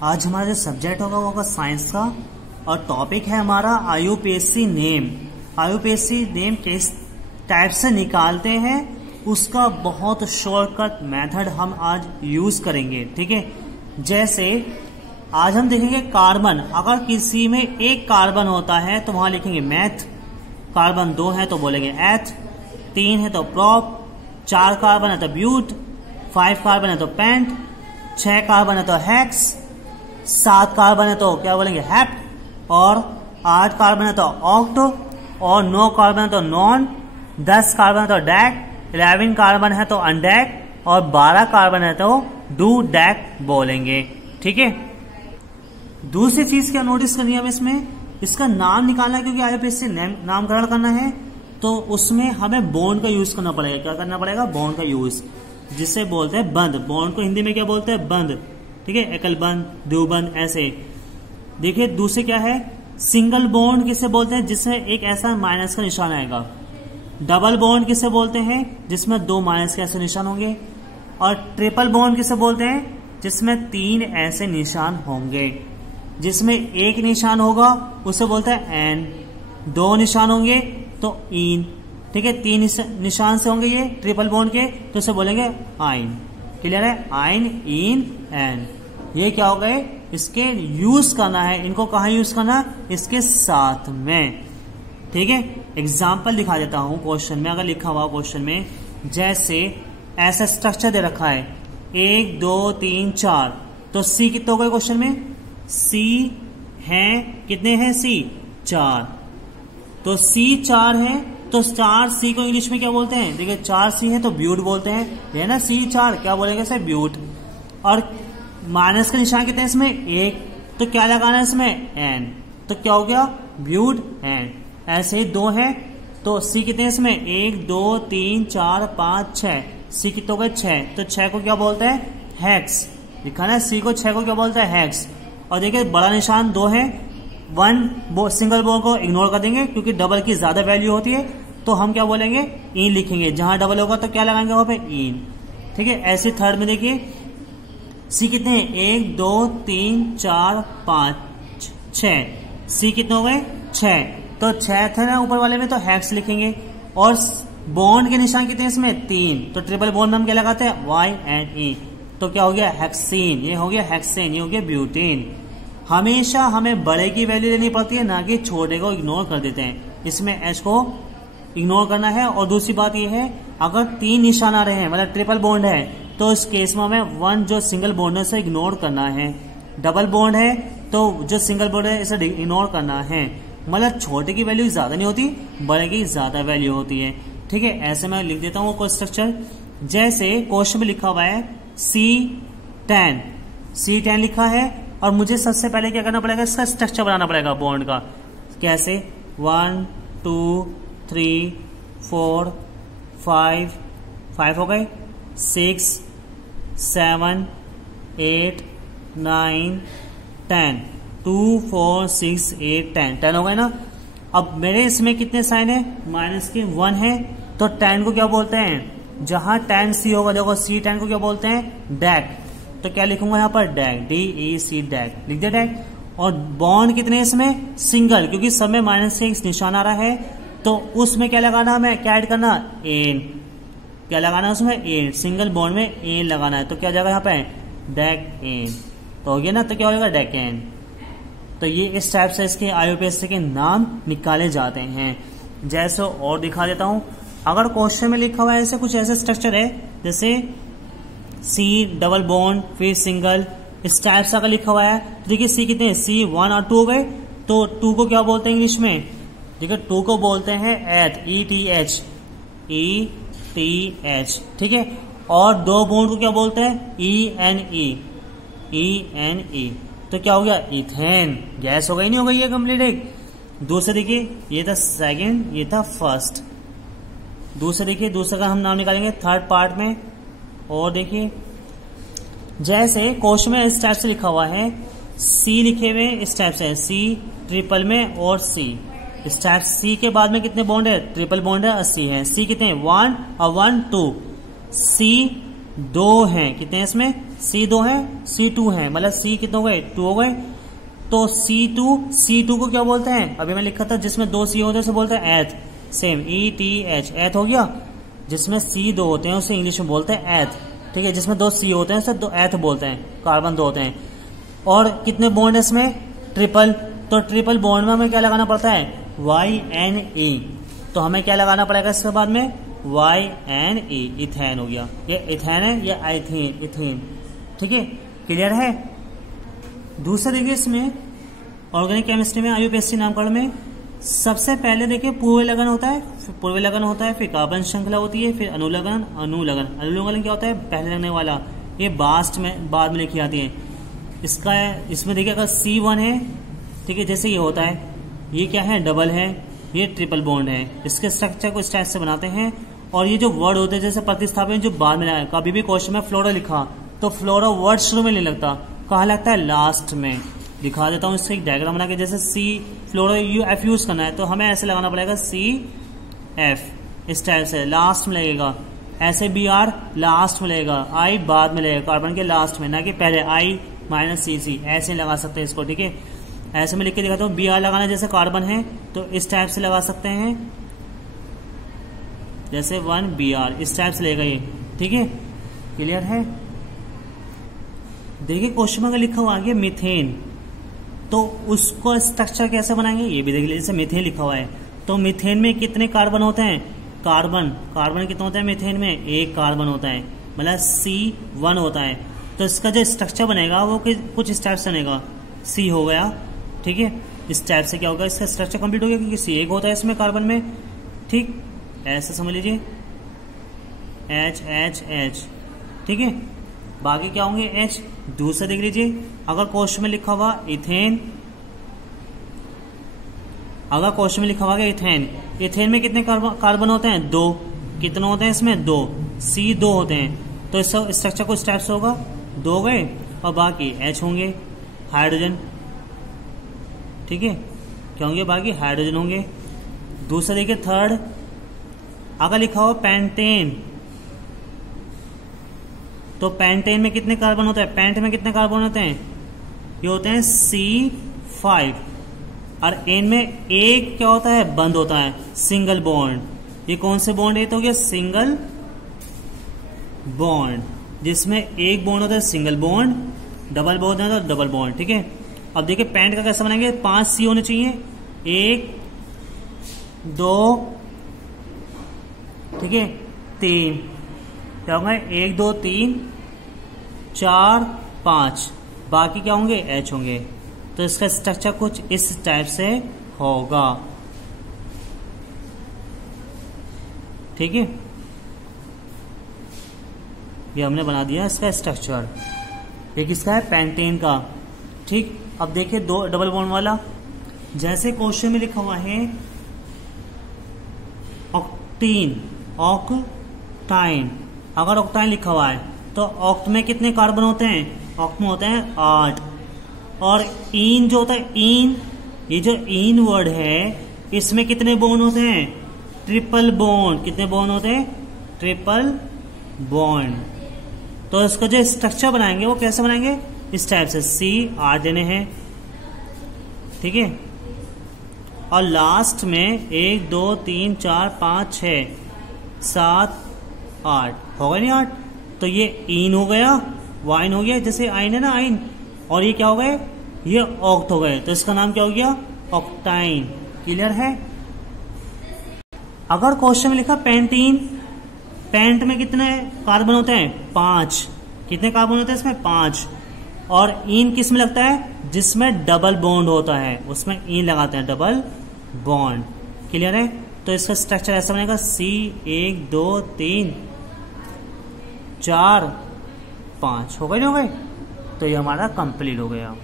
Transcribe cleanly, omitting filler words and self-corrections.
आज हमारा जो सब्जेक्ट होगा वो होगा साइंस का और टॉपिक है हमारा आईयूपीएससी नेम। आईयूपीएससी नेम किस टाइप से निकालते हैं उसका बहुत शॉर्टकट मेथड हम आज यूज करेंगे। ठीक है, जैसे आज हम देखेंगे कार्बन। अगर किसी में एक कार्बन होता है तो वहां लिखेंगे मैथ, कार्बन 2 है तो बोलेंगे एथ, 3 है तो प्रॉप, 4 कार्बन है तो ब्यूट, 5 कार्बन है तो पेंट, 6 कार्बन है तो हेक्स, 7 कार्बन है तो क्या बोलेंगे हेप्ट, और 8 कार्बन है तो ऑक्ट, और 9 कार्बन है तो नॉन, 10 कार्बन है तो डैक, 11 कार्बन है तो अनडैक, और 12 कार्बन है तो डू डैक बोलेंगे। ठीक है, दूसरी चीज क्या नोटिस करनी है, इसमें इसका नाम निकालना है क्योंकि आईयूपीएससी नामकरण करना है तो उसमें हमें बॉन्ड का यूज करना पड़ेगा। क्या करना पड़ेगा? बॉन्ड का यूज, जिसे बोलते हैं बंद। बॉन्ड को हिंदी में क्या बोलते हैं? बंद। ठीक है, एकल बंद, द्विबंद, ऐसे। देखिए दूसरे क्या है, सिंगल बॉन्ड किसे बोलते हैं? जिसमें एक ऐसा माइनस का निशान आएगा। डबल बॉन्ड किसे बोलते हैं? जिसमें 2 माइनस के ऐसे निशान होंगे। और ट्रिपल बॉन्ड किसे बोलते हैं? जिसमें 3 ऐसे निशान होंगे। जिसमें एक निशान होगा उसे बोलते हैं एन, 2 निशान होंगे तो इन। ठीक है, 3 निशान से होंगे ये ट्रिपल बॉन्ड के तो उसे बोलेंगे आइन। क्लियर है? आइन, इन, एन। ये क्या हो गए? इसके यूज करना है। इनको कहाँ यूज करना? इसके साथ में। ठीक है, एग्जाम्पल दिखा देता हूं क्वेश्चन में। अगर लिखा हुआ क्वेश्चन में जैसे ऐसा स्ट्रक्चर दे रखा है 1 2 3 4, तो सी कितने हो गए क्वेश्चन में? सी है कितने हैं? सी 4। तो सी 4 है तो 4 सी को इंग्लिश में क्या बोलते हैं? देखिए 4 सी है तो ब्यूट बोलते हैं, है ना। सी 4 क्या बोलेंगे सर? ब्यूट। और माइनस का निशान कितने हैं इसमें? 1, तो क्या लगाना है इसमें? एन। तो क्या हो गया? Butene. ऐसे ही 2 है तो सी कितने हैं इसमें? 1 2 3 4 5 6। सी कितने हो गए? 6। तो 6 को क्या बोलते हैं? हेक्स। लिखा ना, सी को 6 को क्या बोलते हैं? हेक्स। और देखिए बड़ा निशान 2 है, 1 सिंगल बॉन्ड को इग्नोर कर देंगे क्योंकि डबल की ज्यादा वैल्यू होती है तो हम क्या बोलेंगे? इन लिखेंगे। जहां डबल होगा तो क्या लगाएंगे वहां पे? इन। ठीक है, ऐसे थर्ड में देखिए सी कितने हैं? 1 2 3 4 5 6। सी कितने हो गए? 6। तो 6 थे ना ऊपर वाले में तो हेक्स लिखेंगे। और बॉन्ड के निशान कितने हैं इसमें? 3। तो ट्रिपल बॉन्ड में हम क्या लगाते हैं? वाई एंड ई। तो क्या हो गया? हेक्सीन। ये हो गया हेक्सेन, ये हो गया ब्यूटेन। हमेशा हमें बड़े की वैल्यू लेनी पड़ती है, ना कि छोटे को इग्नोर कर देते हैं। इसमें एच को इग्नोर करना है। और दूसरी बात ये है, अगर 3 निशान आ रहे हैं मतलब ट्रिपल बॉन्ड है तो इस केस में हमें 1 जो सिंगल बॉन्ड है उसे इग्नोर करना है। डबल बॉन्ड है तो जो सिंगल बॉन्ड है इसे इग्नोर करना है। मतलब छोटे की वैल्यू ज्यादा नहीं होती, बड़े की ज्यादा वैल्यू होती है। ठीक है, ऐसे मैं लिख देता हूँ कोई स्ट्रक्चर। जैसे क्वेश्चन में लिखा हुआ है C10, C10 लिखा है और मुझे सबसे पहले क्या करना पड़ेगा? इसका स्ट्रक्चर बनाना पड़ेगा बॉन्ड का। कैसे? 1 2 3 4 5 हो गए, 6 7 8 9 10, 2 4 6 8 10 हो गए ना। अब मेरे इसमें कितने साइन है? माइनस के 1 है तो 10 को क्या बोलते हैं? जहां 10 सी होगा देखो C10 को क्या बोलते हैं? डैक। तो क्या लिखूंगा यहाँ पर? डैक, DEC डैक लिख दिया डैक। और बॉन्ड कितने इसमें? सिंगल, क्योंकि सब में माइनस से निशान आ रहा है तो उसमें क्या लगाना हमें? क्या ऐड करना? एन। क्या लगाना है उसमें? एन। सिंगल बॉन्ड में एन लगाना है तो क्या जाएगा यहाँ पे? Decane. तो हो गया ना, तो क्या होगा? Decane. तो ये इस टाइप से इसके आईयूपीएससी के नाम निकाले जाते हैं। जैसे और दिखा देता हूं। अगर क्वेश्चन में लिखा हुआ है ऐसे कुछ ऐसे स्ट्रक्चर है जैसे सी डबल बॉन्ड फिर सिंगल, इस टाइप से अगर लिखा हुआ है तो देखिए सी कितने? सी 1 और 2 हो गए। तो 2 को क्या बोलते हैं इंग्लिश में? देखिए 2 को बोलते हैं एथ, ETH, ETH। ठीक है, और 2 बॉन्ड को क्या बोलते हैं? ENE। तो क्या हो गया? इथेन। गैस हो गई नहीं हो गई? ये कंप्लीट है। दूसरे देखिए ये था सेकंड, ये था फर्स्ट। दूसरे देखिए, दूसरे का हम नाम निकालेंगे थर्ड पार्ट में। और देखिए जैसे क्वेश्चन में इस टाइप से लिखा हुआ है, सी लिखे हुए इस टाइप से है, सी ट्रिपल में और सी इस टाइप। सी के बाद में कितने बॉन्ड है? ट्रिपल बॉन्ड है और सी है। सी कितने? 1 और 1 2। सी दो हैं, कितने हैं इसमें, C2 है, C2 है, मतलब C कितने हो गए, 2 हो गए। तो C2 को क्या बोलते हैं, अभी मैं लिखा था जिसमें 2 C होते हैं उसे बोलते हैं एथ, सेम ETH, एथ हो गया। जिसमें C2 होते हैं उसे इंग्लिश में बोलते हैं एथ, ठीक है। जिसमें 2 C होते हैं उसे 2 एथ बोलते हैं, कार्बन 2 होते हैं। और कितने बॉन्ड है इसमें, ट्रिपल। तो ट्रिपल बॉन्ड में हमें क्या लगाना पड़ता है, YNE। तो हमें क्या लगाना पड़ेगा इसके बाद में, YNE, इथेन हो गया। ये इथेन है, ये इथेन, ठीक है, क्लियर है। दूसरा देखिए इसमें ऑर्गेनिक केमिस्ट्री में IUPAC नामकरण में सबसे पहले देखिए पूर्व लगन होता है, फिर कार्बन श्रृंखला होती है, फिर अनुलग्न क्या होता है, पहले लगने वाला, ये बाद में लिखी आती है। इसमें देखिए अगर C1 है, ठीक है, जैसे ये होता है, ये क्या है, डबल है, ये ट्रिपल बॉन्ड है। इसके स्ट्रक्चर को इस टाइप से बनाते हैं। और ये जो वर्ड होते हैं जैसे प्रतिस्थापन जो बाद में आया, कभी भी क्वेश्चन में फ्लोरा लिखा तो फ्लोरा वर्ड शुरू में नहीं लगता, कहाँ लगता है, लास्ट में। दिखा देता हूँ इससे एक डायग्राम बना के, जैसे C फ्लोरा F यूज करना है तो हमें ऐसे लगाना पड़ेगा CF, इस टाइप से लास्ट में लगेगा। ऐसे BR लास्ट में लगेगा, I बाद में लगेगा, कार्बन के लास्ट में, ना कि पहले I-CC, ऐसे लगा सकते हैं इसको, ठीक है। ऐसे में लिख के दिखाता हूँ, BR लगाना जैसे कार्बन है तो इस टाइप से लगा सकते हैं, जैसे 1BR, इस टाइप से लगेगा ये, ठीक है, क्लियर है। देखिए क्वेश्चन में अगर लिखा हुआ आगे मीथेन, तो उसको स्ट्रक्चर कैसे बनाएंगे ये भी देख लीजिए। जैसे मीथेन लिखा हुआ है तो मीथेन में कितने कार्बन होते हैं, कार्बन कितने होते हैं मीथेन में, 1 कार्बन होता है, मतलब C1 होता है। तो इसका जो स्ट्रक्चर बनेगा वो कुछ इस टाइप से बनेगा, C हो गया, ठीक है। इस टाइप से क्या होगा, इसका स्ट्रक्चर कंप्लीट हो गया, क्योंकि C1 होता है इसमें कार्बन में, ठीक, ऐसे समझ लीजिए, H, ठीक है। बाकी क्या होंगे, H। दूसरा देख लीजिए, अगर क्वेश्चन में लिखा हुआ इथेन, इथेन में कितने कार्बन होते हैं, 2। कितने होते हैं इसमें, 2, C2 होते हैं। तो इस स्ट्रक्चर को इस टाइप से होगा, 2 गए और बाकी H होंगे, हाइड्रोजन, ठीक है, क्या होंगे, बाकी हाइड्रोजन होंगे। दूसरा देखिए थर्ड, अगर लिखा हुआ पेंटेन, तो पेंटेन में कितने कार्बन होते हैं, पेंट में कितने कार्बन होते हैं, ये होते हैं C5। और एन में एक क्या होता है, बंद होता है, सिंगल बॉन्ड। ये कौन से बॉन्ड है, तो हो गया सिंगल बॉन्ड, जिसमें एक बॉन्ड होता है सिंगल बॉन्ड, डबल बॉन्ड है तो डबल बॉन्ड, ठीक है। अब देखिए पेंट का कैसे बनाएंगे, 5 C होने चाहिए, 1 2, ठीक है, 3, क्या होंगे, 1 2 3 4 5, बाकी क्या होंगे, H होंगे। तो इसका स्ट्रक्चर कुछ इस टाइप से होगा, ठीक है। ये हमने बना दिया इसका स्ट्रक्चर। एक इसका है पेंटेन का, ठीक। अब देखिए 2 डबल बॉन्ड वाला, जैसे क्वेश्चन में लिखा हुआ है ऑक्टाइन, अगर ऑक्टाइन लिखा हुआ है तो ऑक्ट में कितने कार्बन होते हैं, ऑक्ट में होते हैं 8। और इन जो होता है, इन, ये जो इन वर्ड है इसमें कितने बॉन्ड होते हैं, ट्रिपल बॉन्ड। कितने बॉन्ड होते हैं, ट्रिपल बॉन्ड। तो इसका जो स्ट्रक्चर बनाएंगे वो कैसे बनाएंगे, इस टाइप से, C8 देने हैं, ठीक है। और लास्ट में 1 2 3 4 5 6 7 8 हो गया नहीं, 8। तो ये इन हो गया, वाइन हो गया, जैसे आइन है ना, आइन, और ये क्या हो गए, ये ऑक्ट हो गए, तो इसका नाम क्या हो गया, ऑक्टाइन। क्लियर है। अगर क्वेश्चन में लिखा पेंटीन, पेंट में कितने कार्बन होते हैं, 5। कितने कार्बन होते हैं इसमें, 5। और इन किस में लगता है, जिसमें डबल बॉन्ड होता है उसमें इन लगाते हैं, डबल बॉन्ड। क्लियर है। तो इसका स्ट्रक्चर ऐसा बनेगा, C1 2 3 4 5 हो गए, नहीं हो गए, तो ये हमारा कंप्लीट हो गया।